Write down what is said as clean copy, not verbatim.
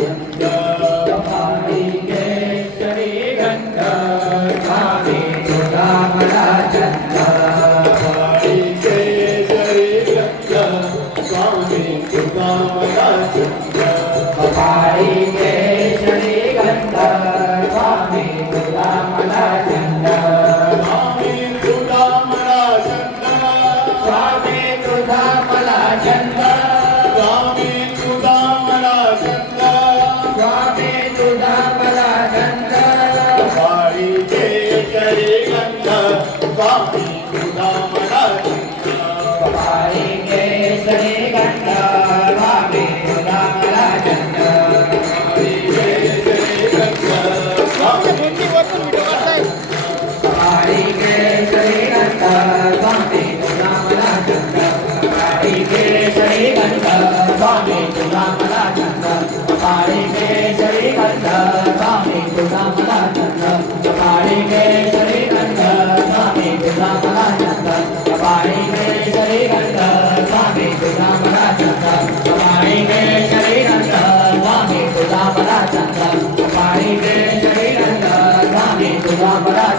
चंद कपाळी केशरी गंध स्वामी तुझा मला चंद कपाळी केशरी गंध स्वामी तुझा मला चंद कपाळी केशरी गंध स्वामी तुझा मला चंद स्वामी तुझा मला चंद स्वामी तुझा मला चंद स्वामी तुझा मला चंद स्वामी तुझा मला चंद कपाळी केशरी गंध स्वामी तुझा मला चंद कपाळी केशरी गंध स्वामी तुझा मला चंद कपाळी केशरी गंध स्वामी कपाळी केशरी गंध स्वामी तुझा मला चंद कपाळी केशरी गंध स्वामी तुझा मला चंद कपाळी केशरी गंध स्वामी तुझा मला चंद कपाळी केशरी गंध स्वामी तुझा मला चंद कपाळी केशरी गंध स्वामी तुझा मला चंद कपाळी केशरी गंध स्वामी तुझा मला चंद कपाळी केशरी गंध स्वामी तुझा मला